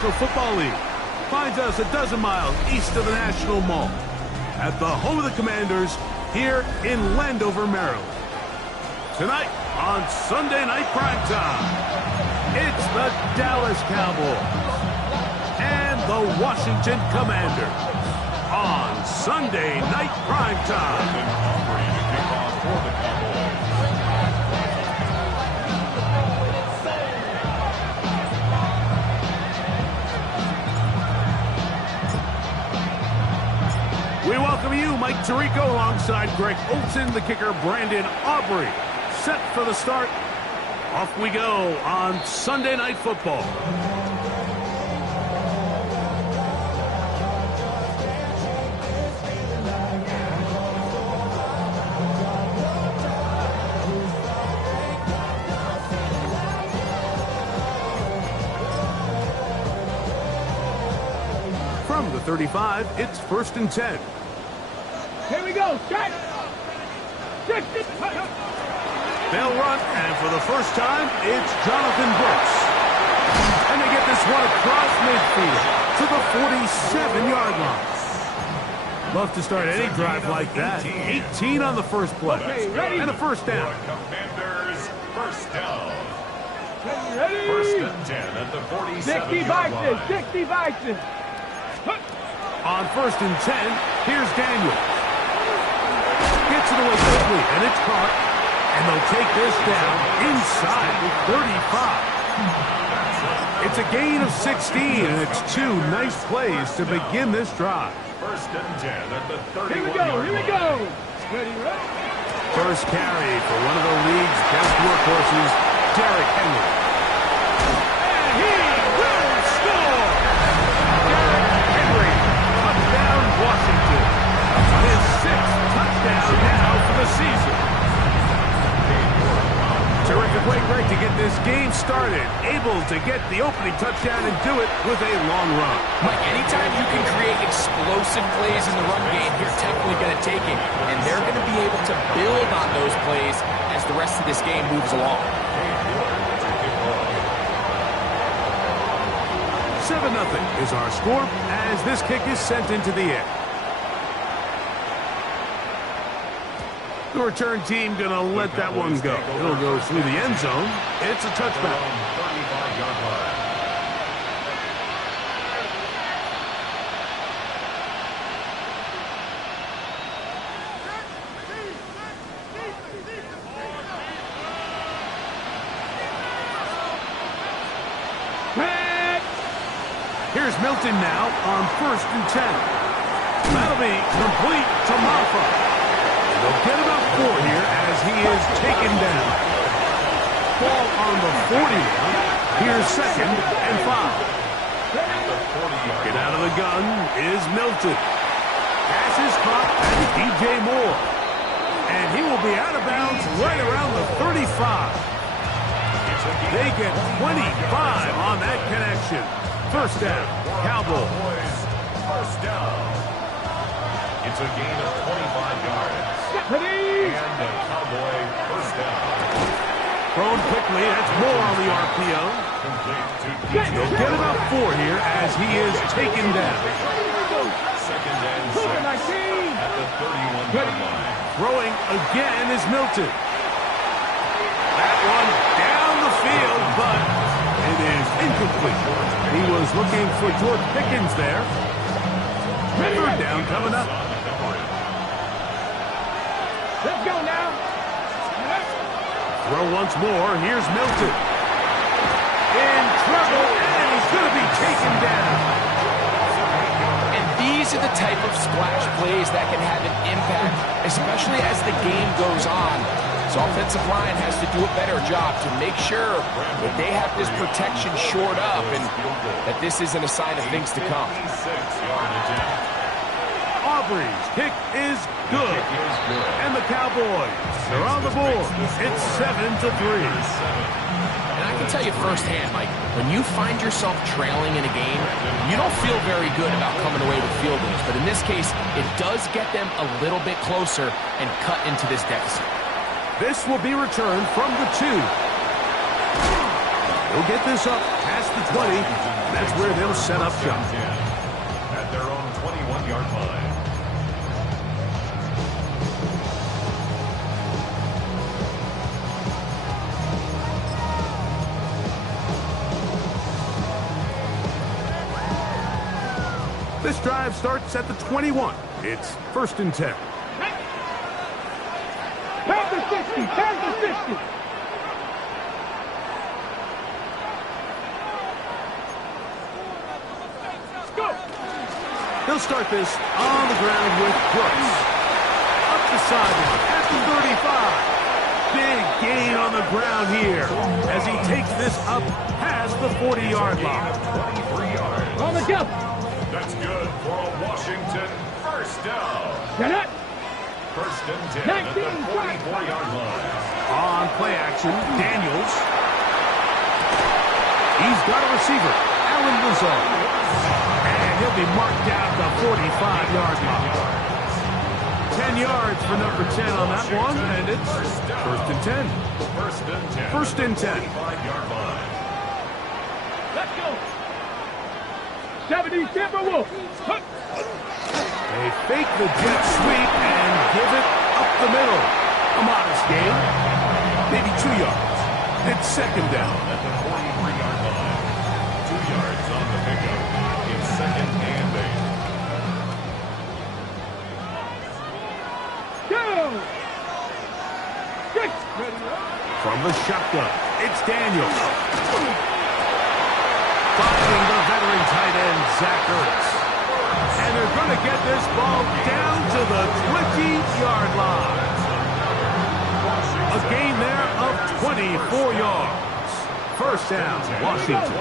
Football League finds us a dozen miles east of the National Mall at the home of the Commanders here in Landover, Maryland. Tonight on Sunday Night Primetime, it's the Dallas Cowboys and the Washington Commanders on Sunday Night Primetime. We welcome you, Mike Tirico, alongside Greg Olson, the kicker, Brandon Aubrey. Set for the start. Off we go on Sunday Night Football. From the 35, it's 1st and 10. Here we go, stretch! They'll run, and for the first time, it's Jonathan Brooks. And they get this one across midfield to the 47-yard line. Love to start any drive like that. 18 on the first play. Okay, and a first down. Commanders, first down. Ready? First and 10 at the 47-yard line. 60 Bison. On 1st and 10, here's Daniels. Gets it away quickly, and it's caught. And they'll take this down inside the 35. It's a gain of 16, and it's two nice plays to begin this drive. First and 10 at the 31-yard line. Here we go. Ready? First carry for one of the league's best workhorses, Derrick Henry. And he will score! Derrick Henry, touchdown Washington. His 6th touchdown now for the season. Terrific way, Greg, to get this game started. Able to get the opening touchdown and do it with a long run. Mike, anytime you can create explosive plays in the run game, you're definitely going to take it. And they're going to be able to build on those plays as the rest of this game moves along. 7-0 is our score as this kick is sent into the air. The return team going to let that one go. It'll go through the end zone. It's a touchback. 35-yard line. Here's Milton now on 1st and 10. That'll be complete to Maffa. They'll get about 4 here as he is taken down. Ball on the 40. Here's 2nd and 5. Get out of the gun is Milton. Pass is caught by DJ Moore. And he will be out of bounds right around the 35. They get 25 on that connection. First down, Cowboys. First down. It's a gain of 25 yards. And a Cowboy first down. Thrown quickly, that's more on the RPO. They'll get about 4 here as he is taken down. 2nd and 6 at the 31-yard line. Throwing again is Milton. That one down the field, but it is incomplete. He was looking for George Pickens there. 3rd down coming up. Let's go now. Throw once more. Here's Milton. In trouble, and he's going to be taken down. And these are the type of splash plays that can have an impact, especially as the game goes on. So offensive line has to do a better job to make sure that they have this protection shored up and that this isn't a sign of things to come. Aubrey's kick is good. And the Cowboys are on the board. It's 7-3. And I can tell you firsthand, Mike, when you find yourself trailing in a game, you don't feel very good about coming away with field goals. But in this case, it does get them a little bit closer and cut into this deficit. This will be returned from the 2. He'll get this up past the 20. That's where they'll set up shop. At their own 21-yard line. This drive starts at the 21. It's 1st and 10. Pass the 60. Pass the 60. Let's go. He'll start this on the ground with Brooks. Up the sideline at the 35. Big gain on the ground here as he takes this up past the 40-yard line. 23 yards. On the go. That's good for a Washington first down. Get it. 1st and 10 at the 44-yard line. On play action, Daniels. He's got a receiver, Alan Lazard. And he'll be marked down at the 45-yard line. 10 yards for number 10 on that one, and it's 1st and 10. 1st and 10. 45-yard line. Let's go. 70 Timberwolves. They fake the jet sweep and give it up the middle. A modest gain, maybe 2 yards. It's 2nd down. At the 43-yard line. 2 yards on the pickup. It's 2nd and 8. Go. Good. From the shotgun, it's Daniels. Finding the veteran tight end, Zach Ertz. And they're going to get this ball down to the 20-yard line. A gain there of 24 yards. 1st down, Washington.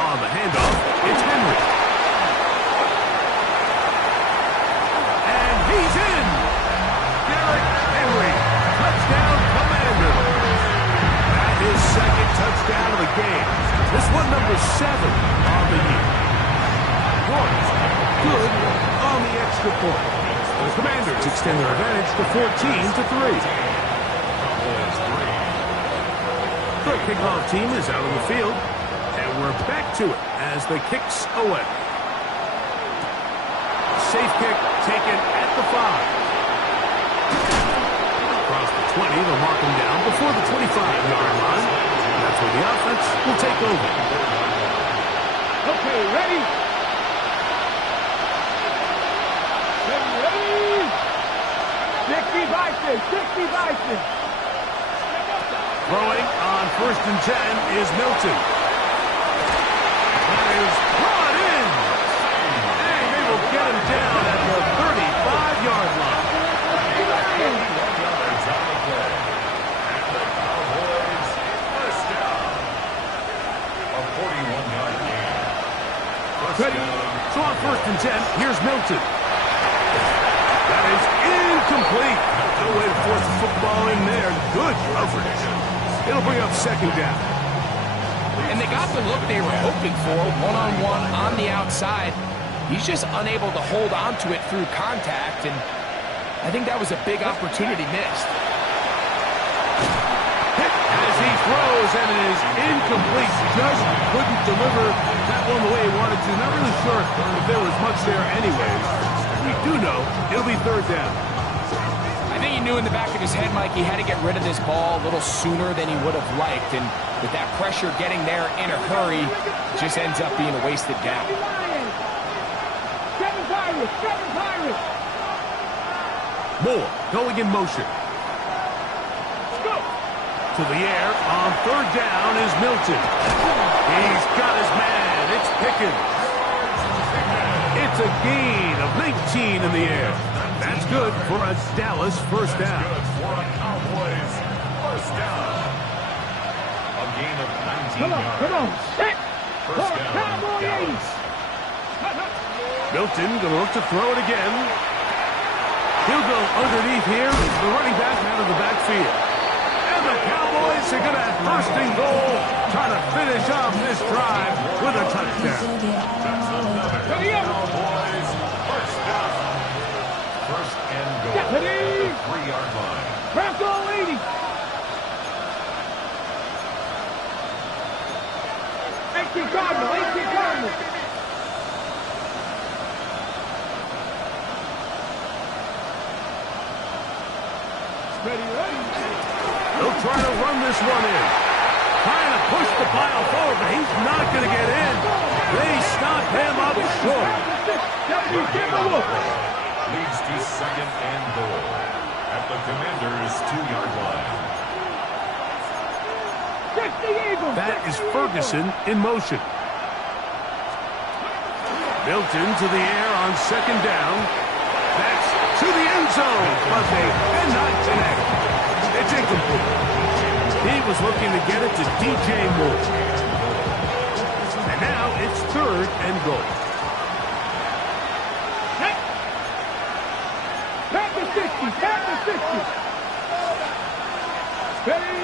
On the handoff, it's Henry. And he's in. Derrick Henry, touchdown Commander. His 2nd touchdown of the game. This one number 7 on the year. Warren, good on the extra point. The Commanders extend their advantage to 14-3. The kickoff team is out on the field, and we're back to it as the kick's away. Safe kick taken at the 5. Across the 20, they'll mark him down before the 25-yard line. That's where the offense will take over. Okay, ready? Ready? 60 Bison, 60 Bison. Throwing on 1st and 10 is Milton. That is brought in. And they will get him down at the 35-yard line. So on 1st and 10, here's Milton. That is incomplete. No way to force the football in there. Good coverage. It'll bring up 2nd down. And they got the look they were hoping for, one-on-one on the outside. He's just unable to hold on to it through contact, and I think that was a big opportunity missed. As he throws, and it is incomplete. Just couldn't deliver that one the way he wanted to. Not really sure if there was much there anyways. We do know it'll be 3rd down. I think he knew in the back of his head, Mike, he had to get rid of this ball a little sooner than he would have liked. And with that pressure getting there in a hurry, just ends up being a wasted down. 7 Pirates, 7 Pirates. Moore going in motion. Let's go. To the air on 3rd down is Milton. He's got his man. It's Pickens. It's a gain of 19 in the air. That's good for a Dallas 1st down. Good for a Cowboys first down. A gain of 19 yards. Come on. Set. First down, Cowboys. Milton going to look to throw it again. He'll go underneath here. The running back out of the backfield. And the Cowboys are going to have 1st and goal, trying to finish off this drive with a touchdown. That's another Cowboys first down. 1st and goal at the 3-yard line. Bronco 80. 18 Cardinal, 18 Cardinal. Ready, ready. He'll try to run this one in. Trying to push the pile forward, but he's not going to get in. They stop him up short. Leads to second and goal at the Commanders' 2-yard line. That is Ferguson in motion. Milton to the air on second down. That's to the end zone, but they cannot connect. It's incomplete. He was looking to get it to DJ Moore. And now it's third and goal. Back to 60, back to 60. Ready.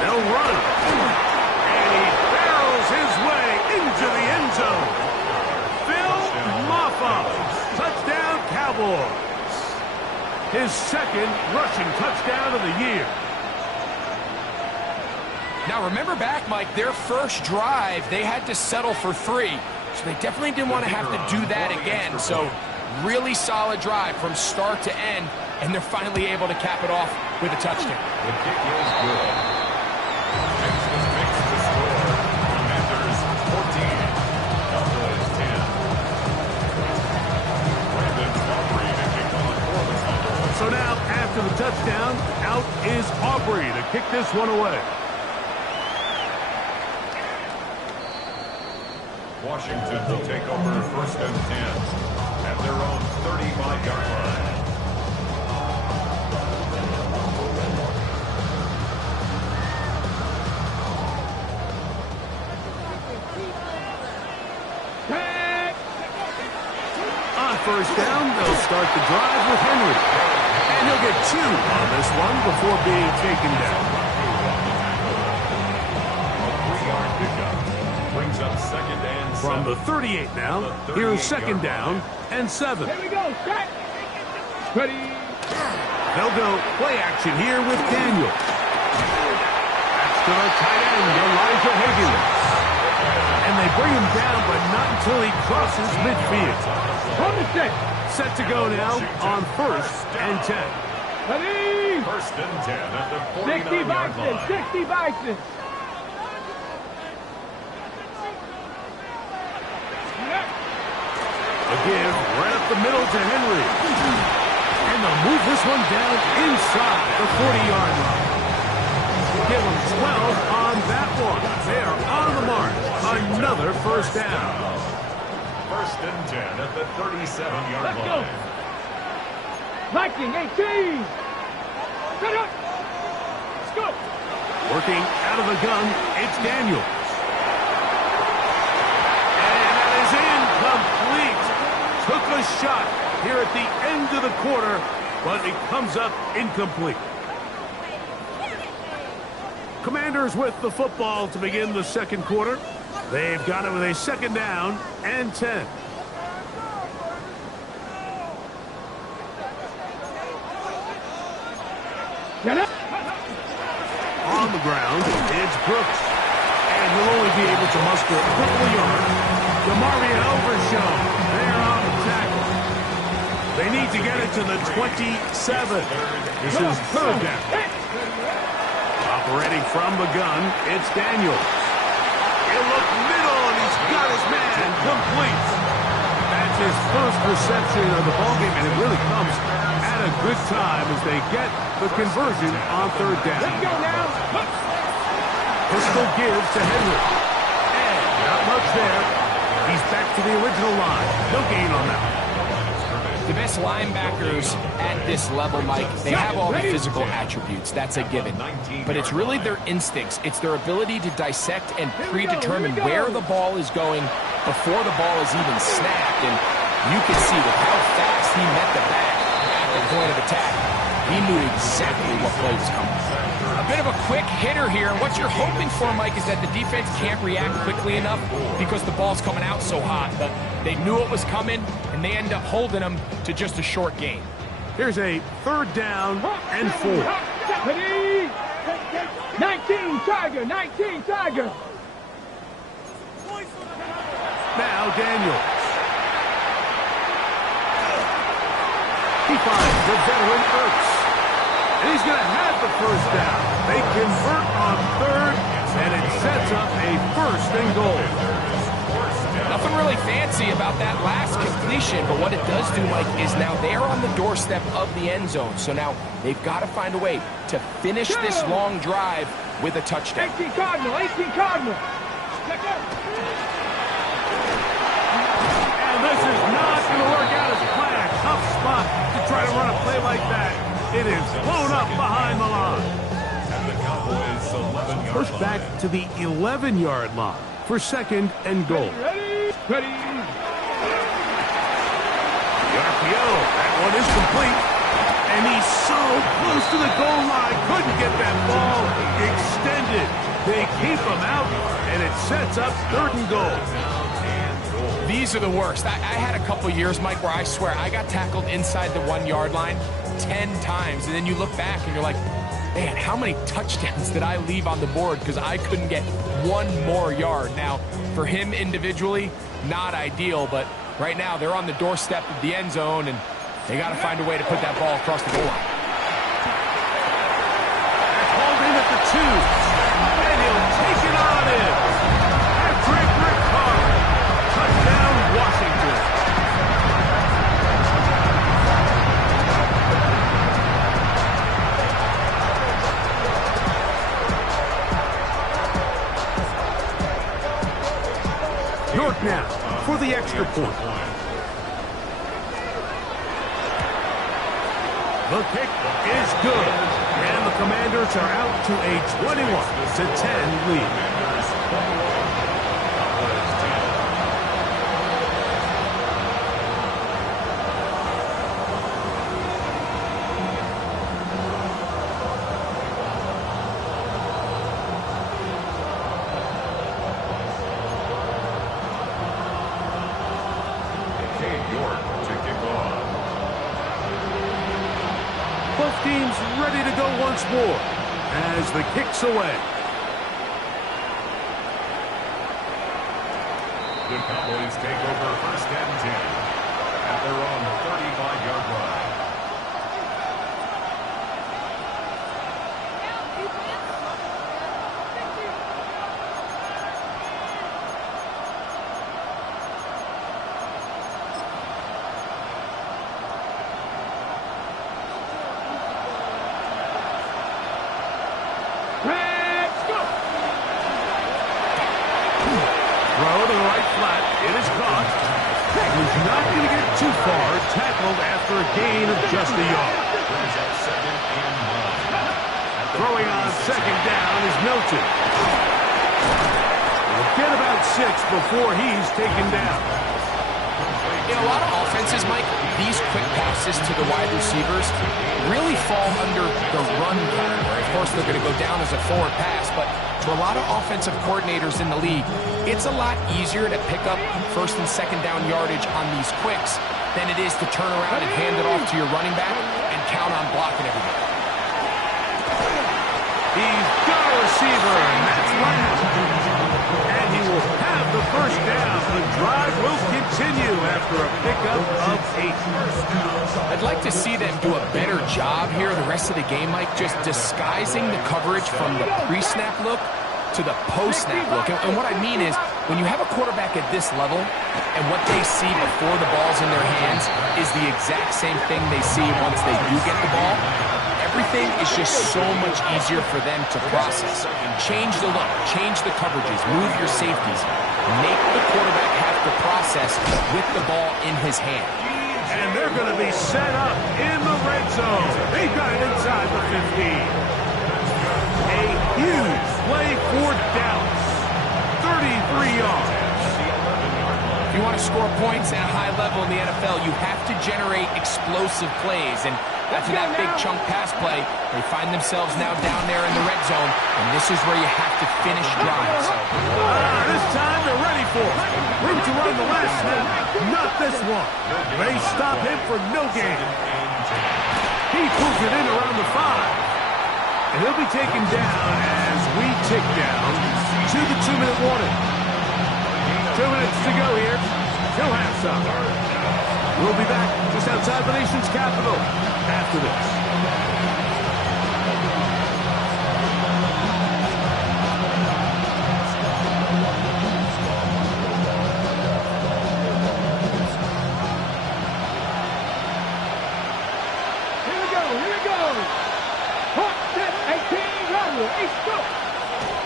They'll run. And he barrels his way into the end zone. Phil Maffa. Touchdown, Cowboys. His second rushing touchdown of the year. Now, remember back, Mike, their first drive, they had to settle for 3. So they definitely didn't want to have to do that again. So really solid drive from start to end, and they're finally able to cap it off with a touchdown. The kick is good. Texas makes the score. Commanders 14. Cowboys 10. Brandon Aubrey to kick off for the Cowboys. So now, after the touchdown, out is Aubrey to kick this one away. Washington will take over first and 10 at their own 35-yard line. On first down, they'll start the drive with Henry. And he'll get 2 on this one before being taken down. A 3-yard pickup. Brings up second and 7. From the 38 now, here's second down and 7. Here we go, set. Ready. They'll go play action here with Daniel. That's to the tight end, Elijah Higgins. And they bring him down, but not until he crosses midfield. On the set. Set to go now on first and 10. Ready. First and 10 at the 60 49-yard Bison, line. 60 Bison. A give right up the middle to Henry. And they'll move this one down inside the 40-yard line. Give them 12 on that one. They are on the mark. Another first down. First and 10 at the 37-yard Let's go. line. Viking 18. Set up. Let's go. Working out of the gun, it's Daniels. And that is incomplete. Took a shot here at the end of the quarter, but it comes up incomplete. Commanders with the football to begin the second quarter. They've got it with a second down and 10. Get up. On the ground, it's Brooks. And he'll only be able to muster a couple of yards. DeMarvin Overshown there on the tackle. They need to get it to the 27. This is third down. Operating from the gun, it's Daniels. He'll look middle, and he's got his man complete. That's his first reception of the ballgame, and it really comes at a good time as they get the conversion on third down. Let's go now. Pistol gives to Henry. And not much there. He's back to the original line. No gain on that. The best linebackers at this level, Mike, they have all the physical attributes. That's a given. But it's really their instincts. It's their ability to dissect and predetermine where the ball is going before the ball is even snapped. And you can see with how fast he met the back at the point of attack, he knew exactly what play was coming. A bit of a quick hitter here. And what you're hoping for, Mike, is that the defense can't react quickly enough because the ball's coming out so hot. But they knew it was coming, and they end up holding them to just a short gain. Here's a third down and 4. Ready. 19 Tiger, 19 Tiger. Daniels. He finds the veteran Ertz. And he's going to have the first down. They convert on third, and it sets up a first and goal. Nothing really fancy about that last completion, but what it does do, Mike, is now they're on the doorstep of the end zone. So now they've got to find a way to finish this long drive with a touchdown. 18 Cardinal, 18 Cardinal. And this is not going to work out as planned. Tough spot to try to run a play like that. It is blown up behind the line. And the Cowboys 11-yard Push back to the 11-yard line for second and goal. Ready. The RPO, that one is complete. And he's so close to the goal line. Couldn't get that ball extended. They keep him out, and it sets up third and goal. These are the worst. I had a couple years, Mike, where I swear I got tackled inside the 1-yard line 10 times. And then you look back and you're like, man, how many touchdowns did I leave on the board because I couldn't get one more yard? Now, for him individually, not ideal, but right now they're on the doorstep of the end zone, and they got to find a way to put that ball across the goal line. Called in at the 2, and he'll take it on in. Patrick Ricard, touchdown Washington. York now for the extra point. The kick is good, and the Commanders are out to a 21-10 lead. Both teams ready to go once more as the kick's away. The Cowboys take over first and 10 at their own 35-yard line. Throw to the right flat. It is caught. He's not going to get too far. Tackled after a gain of just a yard. Throwing on second down is Milton. He'll get about 6 before he's taken down. In a lot of offenses, Mike, these quick passes to the wide receivers really fall under the run category. Of course, they're going to go down as a forward pass, but to a lot of offensive coordinators in the league, it's a lot easier to pick up first and second down yardage on these quicks than it is to turn around and hand it off to your running back and count on blocking everybody. He's got a receiver, and that's Lamb. And he will have the first down. The drive will continue after a pickup of 8. I'd like to see them do a better job here the rest of the game, Mike, just disguising the coverage from the pre-snap look to the post-snap look. And what I mean is, when you have a quarterback at this level, and what they see before the ball's in their hands is the exact same thing they see once they do get the ball, everything is just so much easier for them to process. Change the look, change the coverages, move your safeties. Make the quarterback have to process with the ball in his hand. And they're going to be set up in the red zone. They've got it inside the 15. A huge play for Dallas. 33 yards. If you want to score points at a high level in the NFL, you have to generate explosive plays. And after that big chunk pass play, they find themselves now down there in the red zone, and this is where you have to finish drives. This time they're ready for it. Room to run the last snap. Not this one. They stop him for no gain. He pulls it in around the 5. And he'll be taken down as we tick down to the 2-minute warning. 2 minutes to go here. up. We'll be back just outside the nation's capital after this.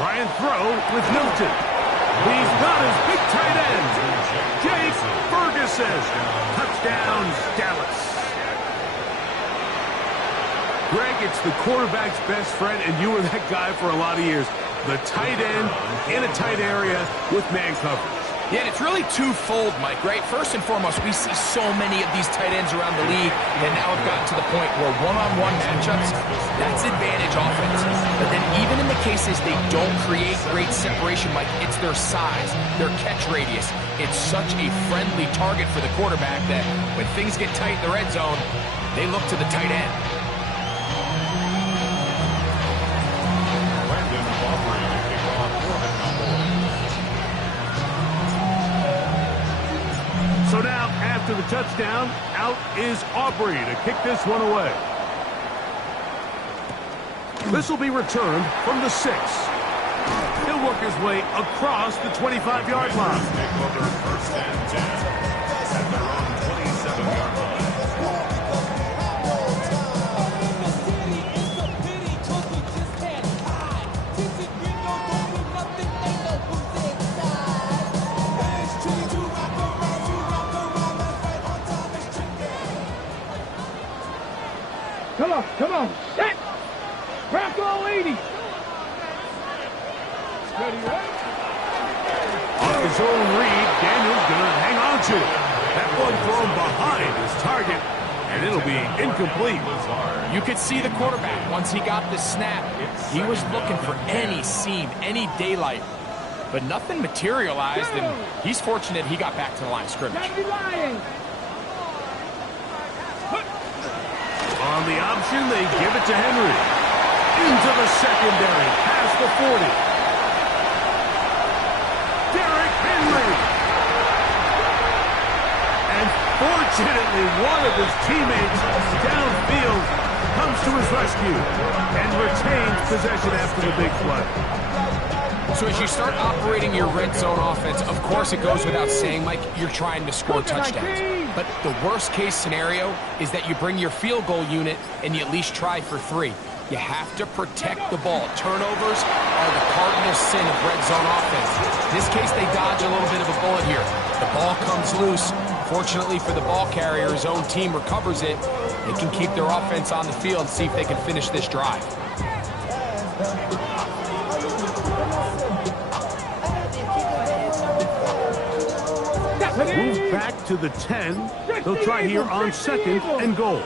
Try and throw with Milton. He's got his big tight end. Jake Ferguson. Touchdowns, Dallas. Greg, it's the quarterback's best friend, and you were that guy for a lot of years. The tight end in a tight area with man coverage. Yeah, and it's really twofold, Mike, right? First and foremost, we see so many of these tight ends around the league, and now we've gotten to the point where one-on-one matchups, that's advantage offense. But then even in the cases they don't create great separation, Mike, it's their size, their catch radius. It's such a friendly target for the quarterback that when things get tight in the red zone, they look to the tight end. So now, after the touchdown, out is Aubrey to kick this one away. This will be returned from the 6. He'll work his way across the 25-yard line. Take over first and 10 at their own 27-yard line. Come on, set! Bronco 80! Ready, right? Off his own read, Daniel's going to hang on to it. That one thrown behind his target, and it'll be incomplete. You could see the quarterback, once he got the snap, he was looking for any seam, any daylight. But nothing materialized, and he's fortunate he got back to the line of scrimmage. On the option, they give it to Henry. Into the secondary, past the 40. Derrick Henry. And fortunately, one of his teammates downfield comes to his rescue and retains possession after the big play. So as you start operating your red zone offense, of course it goes without saying, Mike, you're trying to score touchdowns. But the worst case scenario is that you bring your field goal unit and you at least try for 3. You have to protect the ball. Turnovers are the cardinal sin of red zone offense. In this case, they dodge a little bit of a bullet here. The ball comes loose. Fortunately for the ball carrier, his own team recovers it. They can keep their offense on the field and see if they can finish this drive. Move back to the 10. They'll try here on 2nd and goal.